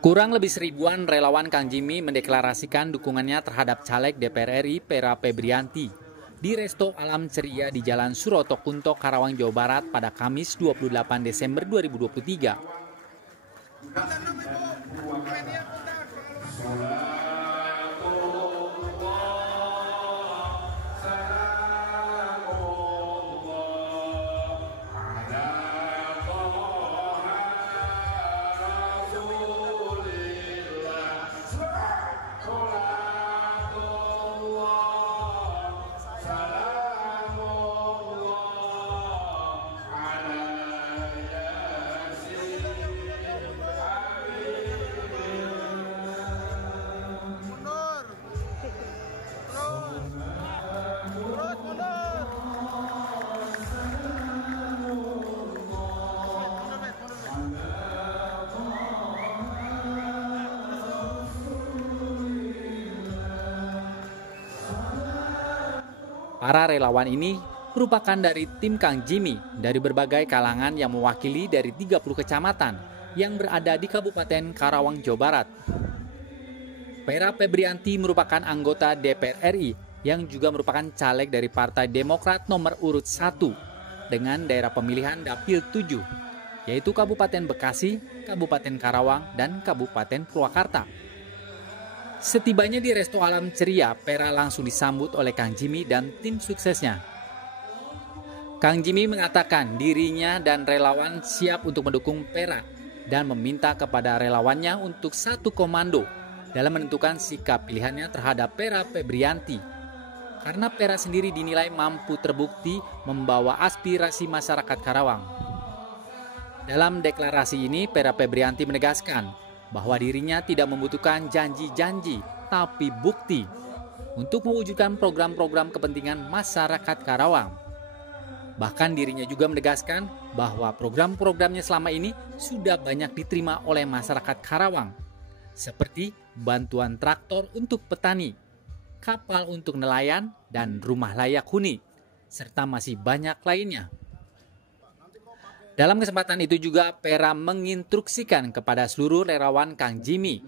Kurang lebih seribuan relawan Kang Jimmy mendeklarasikan dukungannya terhadap caleg DPR RI Pera Febrianti di Resto Alam Ceria di Jalan Suroto Kunto, Karawang, Jawa Barat pada Kamis 28 Desember 2023. Para relawan ini merupakan dari tim Kang Jimmy dari berbagai kalangan yang mewakili dari 30 kecamatan yang berada di Kabupaten Karawang, Jawa Barat. Pera Febrianti merupakan anggota DPR RI yang juga merupakan caleg dari Partai Demokrat nomor urut 1 dengan daerah pemilihan Dapil 7, yaitu Kabupaten Bekasi, Kabupaten Karawang, dan Kabupaten Purwakarta. Setibanya di Resto Alam Ceria, Pera langsung disambut oleh Kang Jimmy dan tim suksesnya. Kang Jimmy mengatakan dirinya dan relawan siap untuk mendukung Pera dan meminta kepada relawannya untuk satu komando dalam menentukan sikap pilihannya terhadap Pera Febrianti. Karena Pera sendiri dinilai mampu terbukti membawa aspirasi masyarakat Karawang. Dalam deklarasi ini, Pera Febrianti menegaskan bahwa dirinya tidak membutuhkan janji-janji, tapi bukti untuk mewujudkan program-program kepentingan masyarakat Karawang. Bahkan dirinya juga menegaskan bahwa program-programnya selama ini sudah banyak diterima oleh masyarakat Karawang, seperti bantuan traktor untuk petani, kapal untuk nelayan, dan rumah layak huni, serta masih banyak lainnya. Dalam kesempatan itu juga Pera menginstruksikan kepada seluruh relawan Kang Jimmy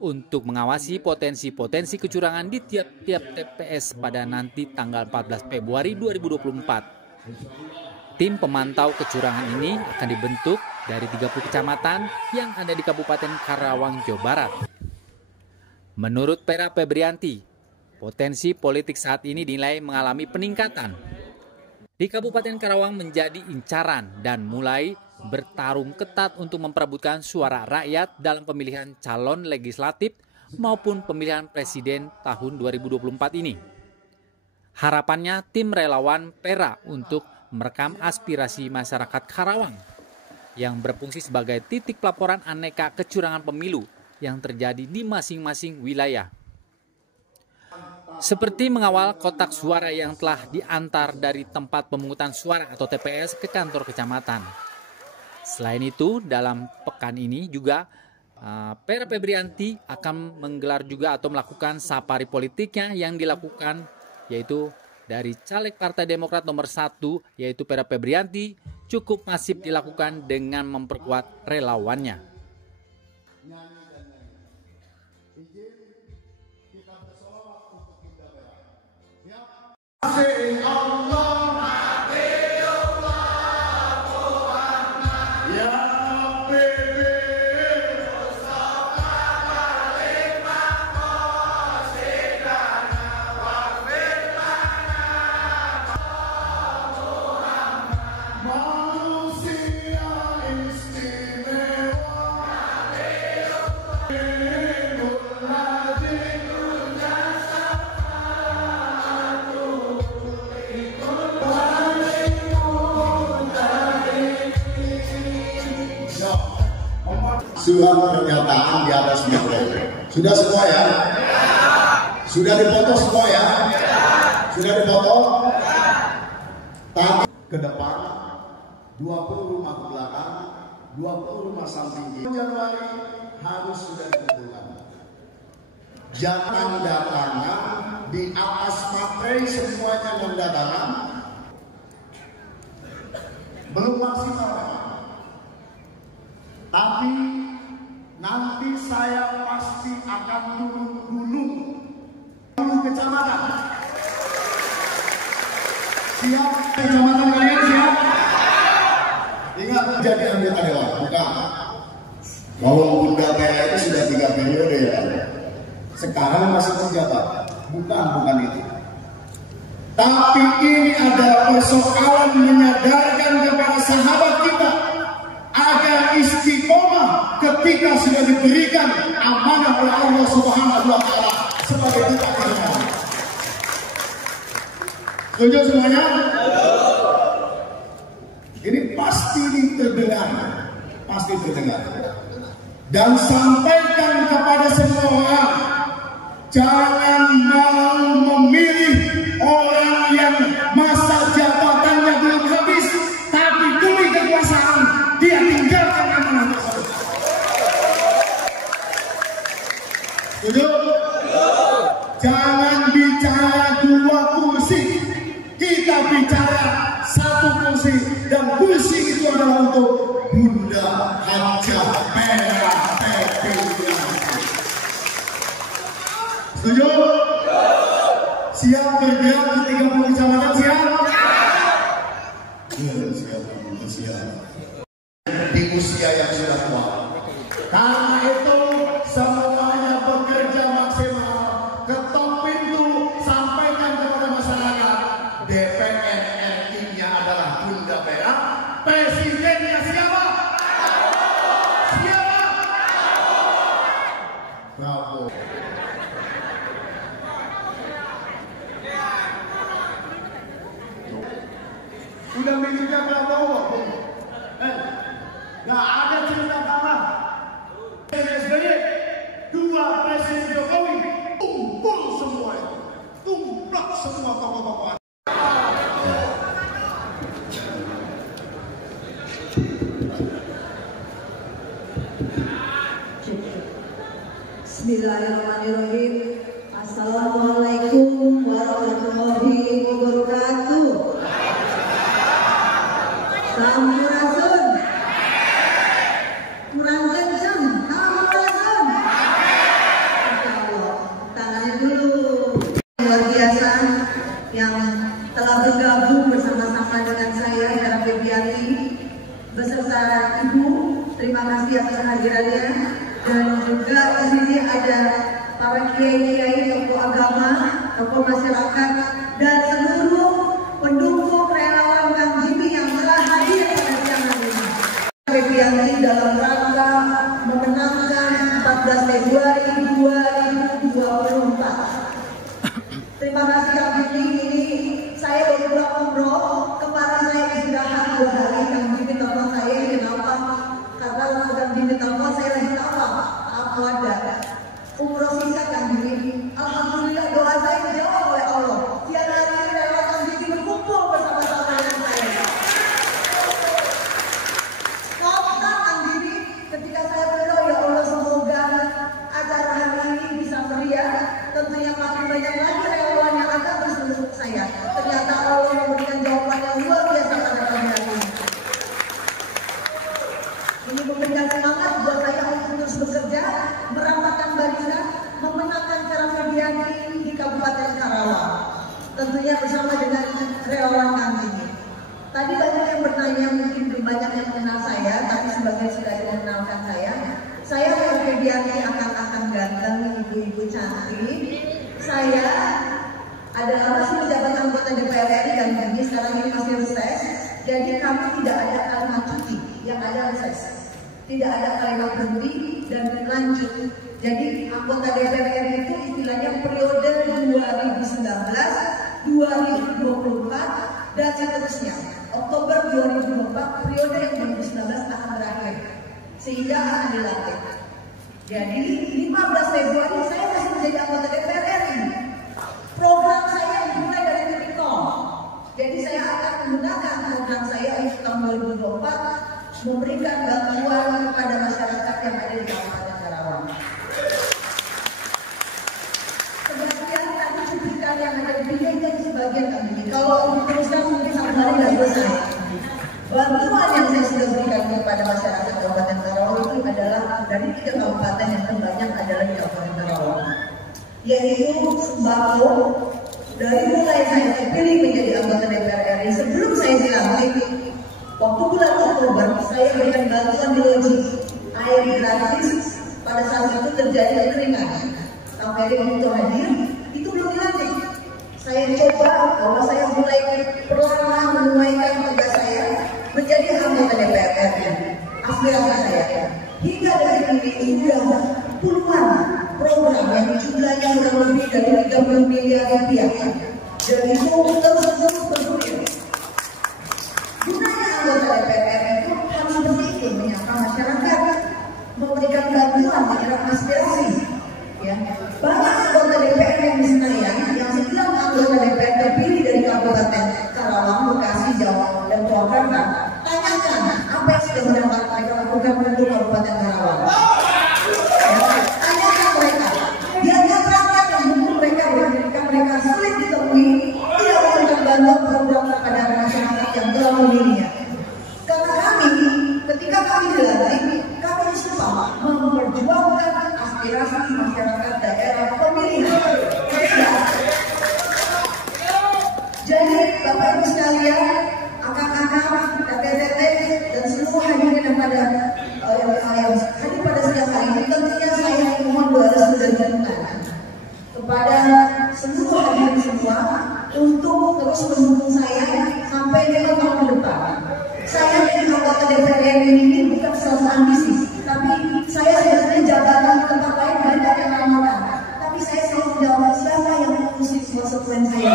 untuk mengawasi potensi-potensi kecurangan di tiap-tiap TPS pada nanti tanggal 14 Februari 2024. Tim pemantau kecurangan ini akan dibentuk dari 30 kecamatan yang ada di Kabupaten Karawang, Jawa Barat. Menurut Pera Febrianti, potensi politik saat ini dinilai mengalami peningkatan. Di Kabupaten Karawang menjadi incaran dan mulai bertarung ketat untuk memperebutkan suara rakyat dalam pemilihan calon legislatif maupun pemilihan presiden tahun 2024 ini. Harapannya tim relawan Pera untuk merekam aspirasi masyarakat Karawang yang berfungsi sebagai titik pelaporan aneka kecurangan pemilu yang terjadi di masing-masing wilayah. Seperti mengawal kotak suara yang telah diantar dari tempat pemungutan suara atau TPS ke kantor kecamatan. Selain itu, dalam pekan ini juga Pera Febrianti akan menggelar juga atau melakukan safari politiknya yang dilakukan, yaitu dari caleg Partai Demokrat nomor 1, yaitu Pera Febrianti, cukup masif dilakukan dengan memperkuat relawannya. Surat pernyataan di atas meja. Sudah semua ya? Sudah dipoto semua ya? Sudah dipoto? Tadi ke depan, 20 rumah ke belakang, 20 rumah samping. Januari harus sudah dikumpulkan. Jangan datangan di atas materi semuanya mendatangan. Belum maksimal. Tapi nanti saya pasti akan turun gunung 10 kecamatan. Siap kecamatan kalian siap? Ingat jadi anggota dewan, bukan. Walaupun Bunda itu sudah 3 periode ya, sekarang masih menjabat, bukan itu. Tapi ini adalah persoalan menyadarkan kepada sahabat kita agar istiqomah ketika sudah diberikan amanah oleh Allah Subhanahu wa Ta'ala sebagai kita kerja. Setuju semuanya? Ini pasti terdengar, pasti terdengar. Dan sampaikan kepada semua orang, jangan mau memilih orang yang masa jabatannya belum habis, tapi demi kekuasaan dia tinggalkan amanah tersebut. Setuju? Jangan bicara 2 kursi, kita bicara 1 kursi, dan kursi itu adalah untuk Bunda Hajah Merah Putih. Setuju? Siap bergerak di 30 kecamatan siap? Siap. Di usia yang sudah tua. Karena itu semuanya bekerja maksimal. Ketok pintu, sampaikan kepada masyarakat. DPR RI-nya adalah Bunda Merah. Presidennya siapa? Siapa? Bravo. Udah miliknya berapa uang? Nggak ada cerita kalah. SBY, 2 Presiden Jokowi, kumpul semua itu, tumplak semua tokoh-tokoh. Bismillahirrahmanirrahim. Assalamualaikum warahmatullahi wabarakatuh. Sampurasun. Kurang kencang. Sampurasun. Masya Allah. Tangannya dulu. Luar biasa yang telah bergabung bersama-sama dengan saya, Hera Febrianti, beserta Ibu. Terima kasih atas kehadirannya. Dan juga di sini ada para kiai-kiai, tokoh agama, tokoh masyarakat, dan seluruh pendukung relawan Kang Jimmy yang telah hadir pada siang hari ini. Febrianti dalam rangka memenangkan 14 Februari 2024. Terima kasih Kang Jimmy. Ini saya baru pulang umroh, kemarin saya istirahat 2 hari. Kang Jimmy telepon saya, kenapa? Karena Kang Jimmy telepon saya lagi apa ada umroh singkat Kang Jimmy. Alhamdulillah doa saya dijawab oleh Allah. Siang hari ini relawan Kang Jimmy berkumpul bersama-sama dengan saya. Kontak Kang Jimmy ketika saya berdoa, ya Allah semoga acara hari ini bisa meriah. Tentunya makin banyak lagi relawan yang akan bersama saya. Ternyata Allah memberikan jawaban yang luar biasa pada kami hari ini. Ini memberikan semangat buat saya untuk terus bekerja, merapatkan barisan, memenangkan Hera Febrianti di Kabupaten Karawang. Tentunya bersama dengan relawan Kang Jimmy. Tadi banyak yang bertanya, mungkin belum banyak yang mengenal saya, tapi sebagai sudah mengenalkan saya Hera Febrianti akan ganteng, ibu-ibu cantik. Saya adalah masih menjabat anggota DPR RI dan Jimmy sekarang ini masih reses. Jadi kami tidak ada kalimat cuti, yang ada reses. Tidak ada kalimat berhenti dan lanjut. Jadi anggota DPR RI itu istilahnya periode 2019, 2024 dan seterusnya. Oktober 2024 periode yang 2019 akan berakhir sehingga akan dilantik. Jadi 15 Februari saya masih menjadi anggota DPR RI. Program saya dimulai dari titik nol. Jadi saya akan menggunakan program saya untuk tahun 2024 memberikan bantuan kepada masyarakat yang ada di Kabupaten Karawang. Sebagian tadi cuplikan yang ada di video jadi sebagian kami. Kalau diteruskan mungkin sampai hari dan selesai. Bantuan yang saya sudah berikan kepada masyarakat Kabupaten Karawang itu adalah dari 3 kabupaten yang terbanyak adalah di Kabupaten Karawang, yaitu sembako. Dari mulai saya terpilih menjadi anggota DPR RI, sebelum saya dilantik, waktu bulan Oktober saya berikan bantuan di loji air gratis. Pada saat itu terjadi kekeringan. Sampai waktu hadir, itu belum dilantik. Saya coba, bahwa saya mulai perlahan menunaikan tugas saya menjadi anggota DPR RI. Aspirasi saya, hingga detik ini sudah puluhan program yang jumlahnya kurang lebih dari 30 miliar rupiah, dan itu terus bergulir. Gunanya anggota DPR itu harus seperti itu, menyapa masyarakat, memberikan bantuan, menyerap aspirasi. Ya, banyak anggota DPR yang di Senayan, yang 9 anggota DPR terpilih dari Kabupaten Karawang, Bekasi, Jawa, dan Purwakarta. Tanyakan apa yang sudah mereka lakukan untuk Kabupaten Karawang. Tanyakan mereka. Biarkan rakyat yang mungkin mereka sulit ditemui, tidak memberikan bantuan program kepada masyarakat yang telah memilihnya. Karena kami, ketika kami dilantik, kami suka memperjuangkan aspirasi masyarakat daerah pemilihan. Jadi Bapak Ibu sekalian, akak-akak, kakek-kakek, dan seluruh hadirin yang pada hadir pada siang hari ini, tentunya saya mohon doa restu dan dukungan kepada seluruh hadirin semua untuk terus mendukung saya sampai 5 tahun ke depan. Saya menjadi anggota DPR RI ini bukan suatu ambisi, tapi saya sebenarnya jabatan di tempat lain banyak yang menawarkan. Tapi saya selalu menjawab, siapa yang mengurusi konsekuen saya?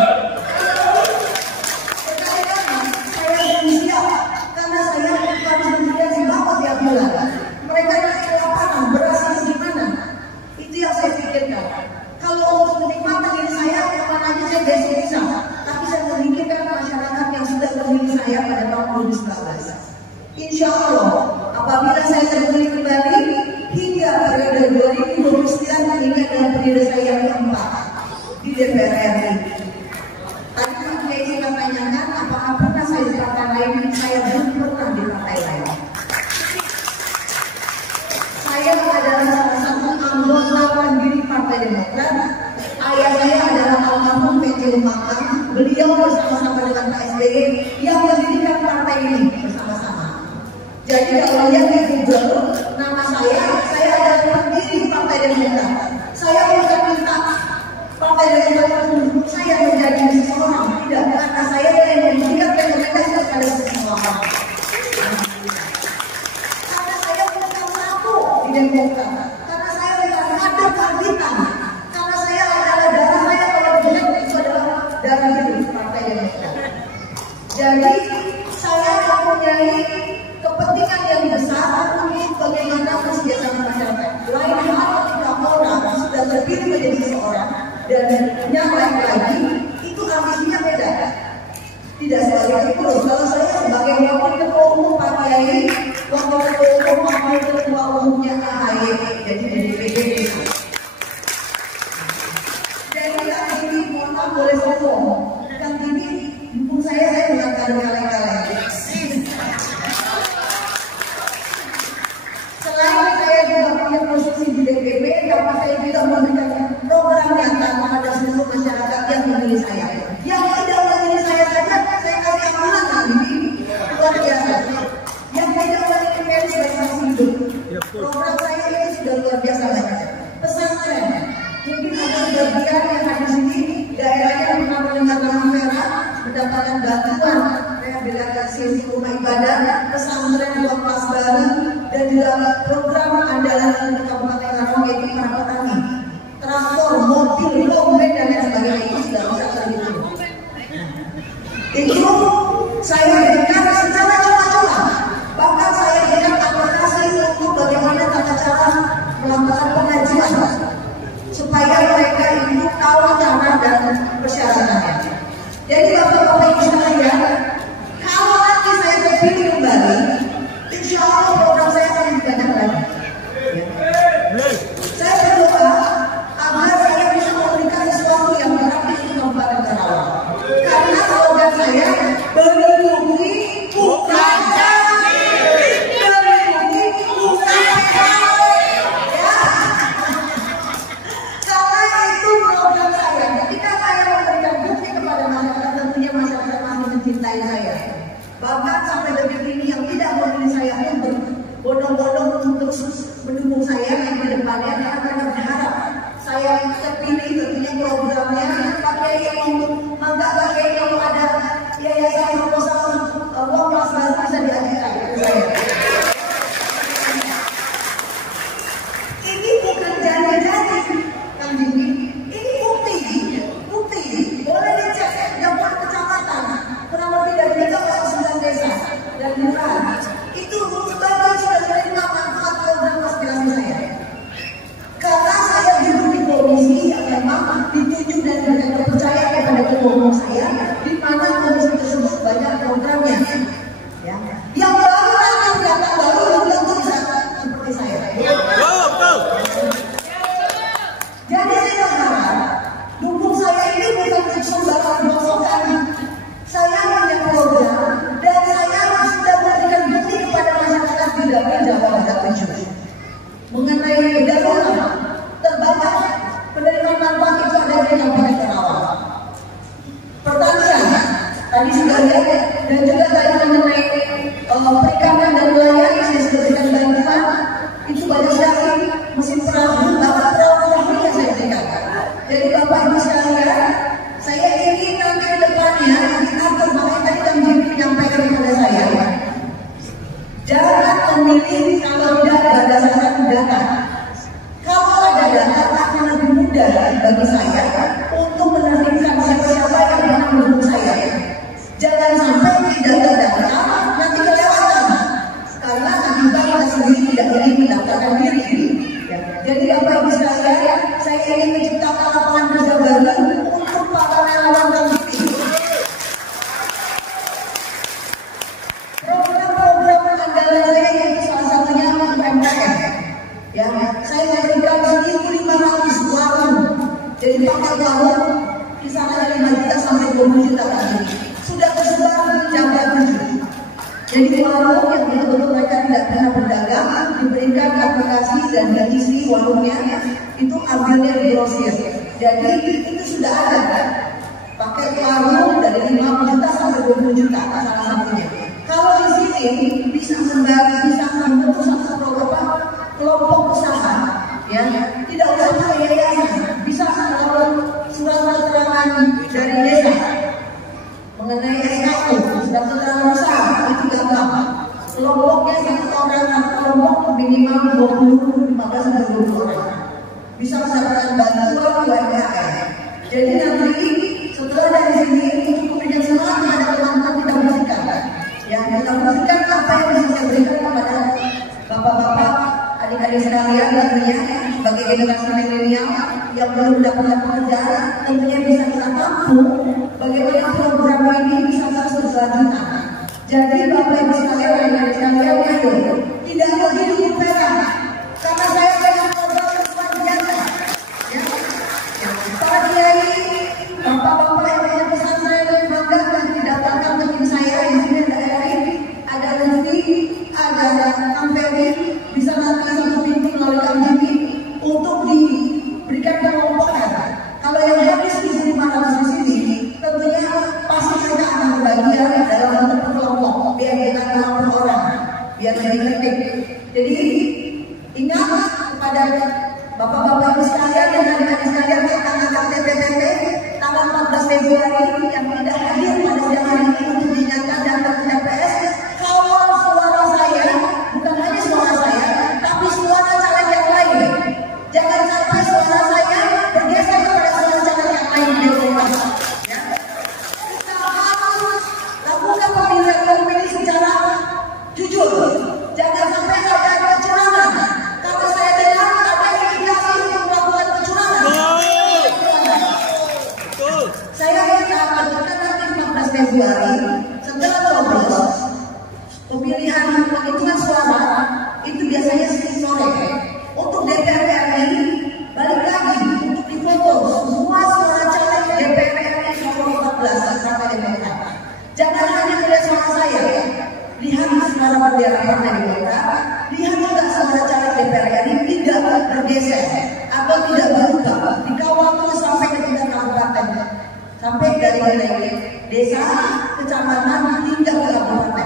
Saya belum siap, karena saya harus memberikan sembako tiap bulan. Mereka yang kelaparan, beras itu gimana? Itu yang saya pikirkan. Kalau untuk menikmati diri saya, kapan aja saya besok bisa. Tapi saya memikirkan masyarakat yang sudah memilih saya pada tahun 2019. Insya Allah, apabila saya terpilih kembali hingga periode 2029, ini adalah periode saya yang keempat di DPR RI. Tadi saya ingin tanyakan, apakah pernah saya di partai lain? Saya belum pernah di partai lain. Saya adalah salah satu anggota pendiri Partai Demokrat. Ayah saya adalah almarhum PJ Umakam. Beliau bersama-sama dengan Pak SBY yang mendirikan partai ini bersama-sama. Jadi kalau lihat di Google nama saya adalah pendiri Partai Demokrat. Saya bukan minta Partai Demokrat untuk saya menjadi seseorang, tidak, karena saya yang memberikan rekomendasi kepada seseorang. Karena saya bukan satu di Demokrat, karena saya bukan kader karbitan, karena saya adalah darah saya kalau benar itu adalah darah hidup Partai Demokrat. Jadi saya mempunyai kepentingan yang besar untuk bagaimana kesejahteraan masyarakat. Lain hal ketika orang sudah terpilih menjadi seorang dan yang lain lagi itu ambisinya beda. Tidak sebagai pengurus. Kalau saya sebagai wakil ketua umum Pak Kiai, wakil ketua umum wakil ketua umumnya AHY, jadi dari PDIP. Jadi yang ini mohon maaf boleh ngomong. Yang ini dukung saya bukan kader kaleng-kaleng. Selain saya juga punya posisi di DPP, tapi saya juga memberikan program nyata kepada seluruh masyarakat yang memilih saya. Yang tidak memilih saya saja, saya kasih amanan kali ini luar biasa. Yang tidak memilih saya masih hidup. Program saya ini sudah luar biasa banyak. Pesantren, mungkin ada sebagian yang ada di sini daerahnya pernah mendengar nama merah, mendapatkan bantuan rehabilitasi rumah ibadah, pesantren buat kelas baru, dan juga program andalan untuk Kabupaten Karawang yaitu para petani, traktor, mobil, lombek dan lain sebagainya itu sudah bisa terhitung. Itu saya berikan secara cuma-cuma, bahkan saya berikan aplikasi untuk bagaimana tata cara melakukan pengajian supaya mereka itu tahu cara dan persyaratannya. Jadi bapak-bapak ibu sekalian, kalau nanti saya terpilih kembali, insya Allah program saya akan lebih banyak lagi. Saya berdoa agar saya bisa memberikan sesuatu yang berarti untuk Kabupaten Karawang. Karena slogan saya melindungi bukan melindungi bukan Bahkan sampai detik ini yang tidak memilih saya pun berbondong-bondong untuk mendukung saya yang di depannya, karena mereka berharap saya terpilih. Tentunya programnya pakai untuk mangga, pakai kalau ada yayasan proposal uang kelas baru bisa diajukan ke saya. Ini bukan janji-janji, Kang Jimmy. Ini bukti. Boleh dicek dapur kecamatan, kurang lebih dari 3,9 desa dan kelurahan. Itu sebagai sudah menerima manfaat program aspirasi saya. Karena saya duduk di komisi yang memang ditunjuk dan diberikan kepercayaan kepada ketua umum saya, di mana komisi tersebut banyak programnya. Ya. Yang baru akan datang baru yang tentu bisa seperti saya. Jadi saya berharap dukung saya ini bukan sembarang bosokan. Saya punya program dan saya sudah memberikan bukti kepada masyarakat di Dapil Jawa Barat 7 mengenai darurat terbanyak penerimaan manfaat itu ada di Kabupaten Karawang. Pertanian tadi sudah lihat, dan juga tadi mengenai perikanan dan nelayan saya sudah berikan bantuan. Itu banyak sekali mesin perahu, bahkan perahu yang saya berikan. Jadi Bapak Ibu sekalian, saya ingin nanti ke depannya diatur, makanya tadi Kang Jimmy menyampaikan kepada saya, jangan memilih kalau tidak berdasarkan data. Kalau ada data akan lebih mudah bagi saya untuk menertibkan siapa yang pernah mendukung saya. Jangan sampai tidak ada data nanti kelewatan, karena akibat kita sendiri tidak ingin mendaftarkan diri. Ya. Jadi Bapak Ibu sekalian, saya ingin menciptakan lapangan kerja baru untuk para relawan Kang Jimmy. Program-program andalan saya yaitu salah satunya UMKM. Ya, saya memberikan 1.500 warung. Jadi pakai warung kisaran 5 juta sampai 20 juta kali. Sudah tersebar di Jawa 7. Jadi warung yang betul-betul mereka tidak pernah berdagang diberikan aplikasi dan diisi warungnya, itu ambilnya di grosir. Jadi itu sudah ada. Pakai warung dari 5 juta sampai 20 juta salah satunya. Kalau di sini bisa membentuk satu program kelompok usaha, ya tidak usah pakai yayasan, bisa melalui surat keterangan dari desa mengenai SKU, surat keterangan usaha itu gampang. Kelompoknya satu orang, kelompok minimal 15 sampai 20 orang bisa mendapatkan bantuan UMKM. Jadi nanti setelah dari sini untuk memberikan semangat kepada teman-teman kita bersihkan. Ya, kita bersihkan apa yang bisa saya berikan kepada bapak-bapak, adik-adik sekalian, tentunya sebagai generasi milenial yang belum mendapatkan pekerjaan, tentunya bisa kita tampung bagaimana program ini bisa terus berkelanjutan. Jadi Bapak Ibu sekalian, adik-adik sekalian, ayo tidak lagi hidup perak, karena saya banyak program yang biasa. Ya, para kiai, bapak-bapak yang punya pesantren dan bangga dan didaftarkan ke tim saya di sini ada Lutfi, ada Kang Ferry, bisa nanti satu pintu melalui Kang Jimmy untuk diberikan kelompokan. Kalau yang habis 1.500 di sini, tentunya pasti kita akan berbagian dalam bentuk kelompok, biar kita kenal per orang, biar lebih tertib. Jadi ingat kepada bapak-bapak ibu sekalian dan adik-adik sekalian, kakak-kakak TPPP tanggal 14 Februari yang tidak hadir pada siang hari ini untuk diingatkan dan TPS. Kalau suara saya bukan hanya suara saya, tapi suara caleg yang lain. Jangan sampai suara saya bergeser kepada suara caleg yang lain di Jawa. Ya. Kita harus lakukan pemilihan secara jujur. Jangan sampai ada kecurangan. Kalau saya dengar ada indikasi untuk melakukan kecurangan. Betul. Saya minta nanti 14 Februari setelah coblos pemilihan penghitungan suara itu biasanya sore. Untuk DPR RI balik lagi untuk difoto semua suara caleg DPR RI nomor 14 sampai Demokrat. Jangan hanya melihat suara saya, lihat suara bendera Partai Demokrat, lihat juga suara caleg DPR RI tidak bergeser atau tidak berubah, dikawal terus sampai ke tingkat kabupaten, sampai dari desa, kecamatan hingga ke kabupaten.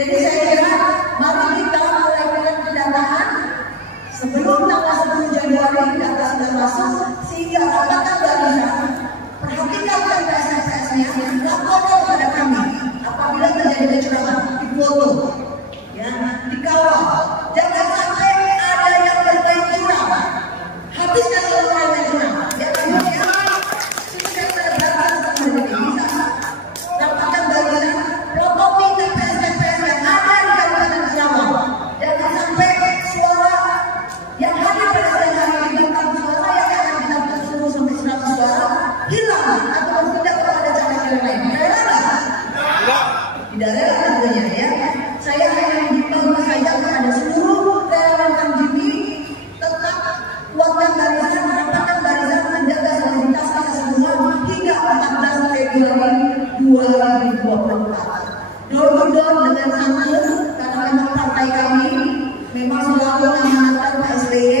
Jadi saya kira mari kita mulai dengan pendataan sebelum tanggal 10 Januari data sudah masuk, sehingga apakah barisan perhatikan dari SPSS-nya, laporkan kepada kami apabila terjadi kecurangan, difoto, ya, dikawal. Jangan sampai ada yang bermain curang. Habiskan seluruh yang main curang. Ya, sudah terdapat seperti ini. Bisa dapatkan barisan protokopi TPS-TPS yang ada di Kabupaten Karawang. Jangan sampai suara yang hadir pada sore hari ini, suara yang akan kita suruh sampai 100 suara hilang atau tidak kepada cara-cara lain. Tidak rela tentunya, ya. Saya hanya mengimbau saja kepada seluruh relawan Kang Jimmy, tetap kuatkan barisan, rapatkan barisan, menjaga soliditas kita semua hingga 14 Februari 2024. Door to door dengan santun, karena memang partai kami memang selalu mengamanatkan Pak SBY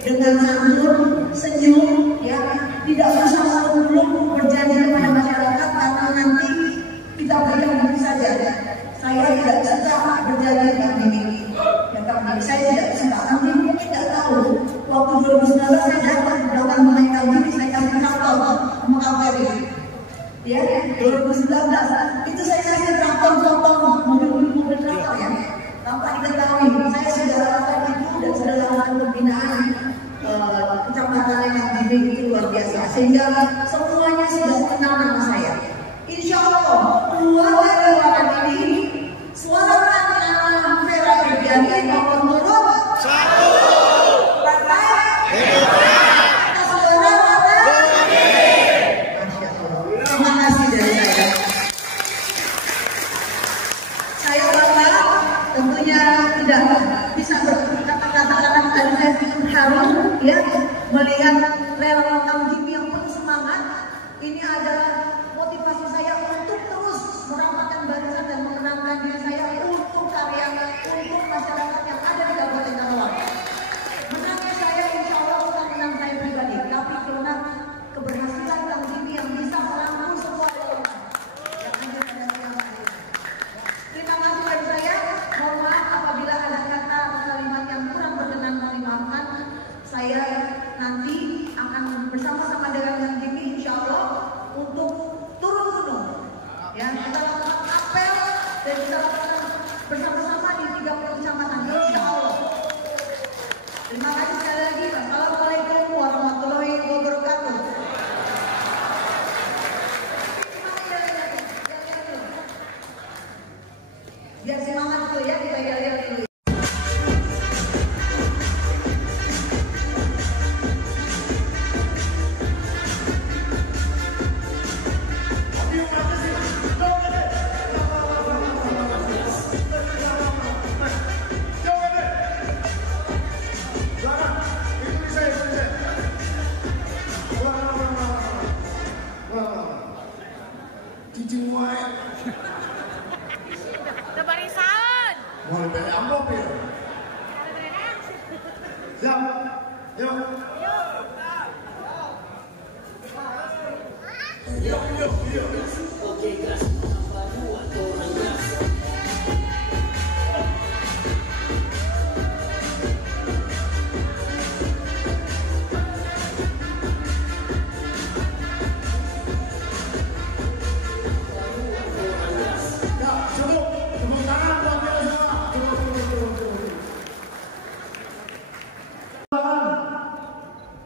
dengan santun, senyum, ya, tidak usah muluk-muluk berjanji kepada masyarakat karena nanti kita berikan bukti saja. Saya tidak suka berjanji dengan ini. Ya, Kang, saya tidak suka. Nanti mungkin tidak tahu. Waktu 2019 saya dapat berlawan mengenai Kang Jimmy, saya kasih kapal mengkaperi. Ya, 2019 itu saya kasih traktor mobil traktor, ya. Tanpa diketahui, saya sudah lakukan itu dan sudah lakukan pembinaan kecamatan Kang Jimmy itu luar biasa. Sehingga semuanya sudah kenal nama saya. Insya Allah, keluar dari ruangan ini, suarakan nama Vera Febriani nomor urut 1. Partai atas suara partai. Masya Allah. Terima kasih dari saya. Saya bangga, tentunya tidak bisa berkata-kata karena tadi saya terharu, ya, melihat relawan Kang Jimmy yang penuh semangat. Ini adalah motivasi saya untuk terus merampakkan barisan dan memenangkan diri saya untuk karya, untuk masyarakat yang ada di Kabupaten Karawang. Menangnya saya insya Allah bukan menang saya pribadi, tapi karena keberhasilan Kang Jimmy yang bisa merangkul semua relawan yang ada pada siang hari ini. Terima kasih dari saya. Mohon maaf apabila ada kata atau kalimat yang kurang berkenan, mohon dimaafkan. Saya nanti akan bersama-sama dengan Kang Jimmy insya Allah untuk turun gunung, ya, kita lakukan apel dan kita lakukan bersama-sama di 30 kecamatan insya Allah. Terima kasih sekali lagi. Assalamualaikum warahmatullahi wabarakatuh. Biar semangat dulu, ya, kita lihat dulu. Cicing muai. Ada barisan. Mau dari amplop ya? Siap. Yuk.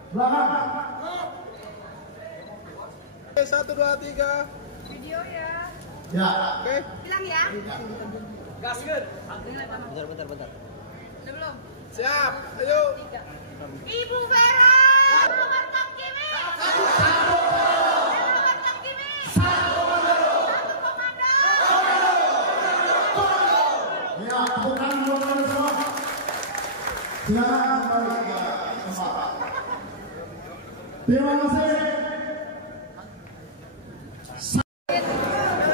Belakang. 1, 2, 3. Video ya. Ya. Oke. Bilang ya. Gaskeun. Udah belum? Siap. Ayo. Ibu Vera. Nomor Kang Jimmy. Nomor Kang Jimmy. Satu komando. Ya, bukan bukan semua. Silakan kembali ke tempat. Terima kasih.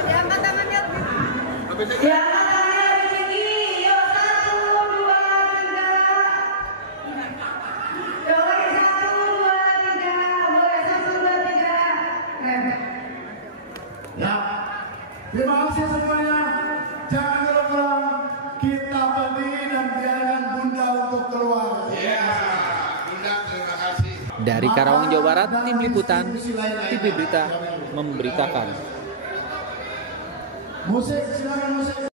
Diangkat tangannya. Diangkat tangannya tinggi. Yuk, 1, 2, 3. Boleh 1, 2, 3. Boleh 1, 2, 3. Ya. Terima kasih semuanya. Jangan terlalu Dari Karawang, Jawa Barat, Tim Liputan TV Berita memberitakan. Musik, silakan musik.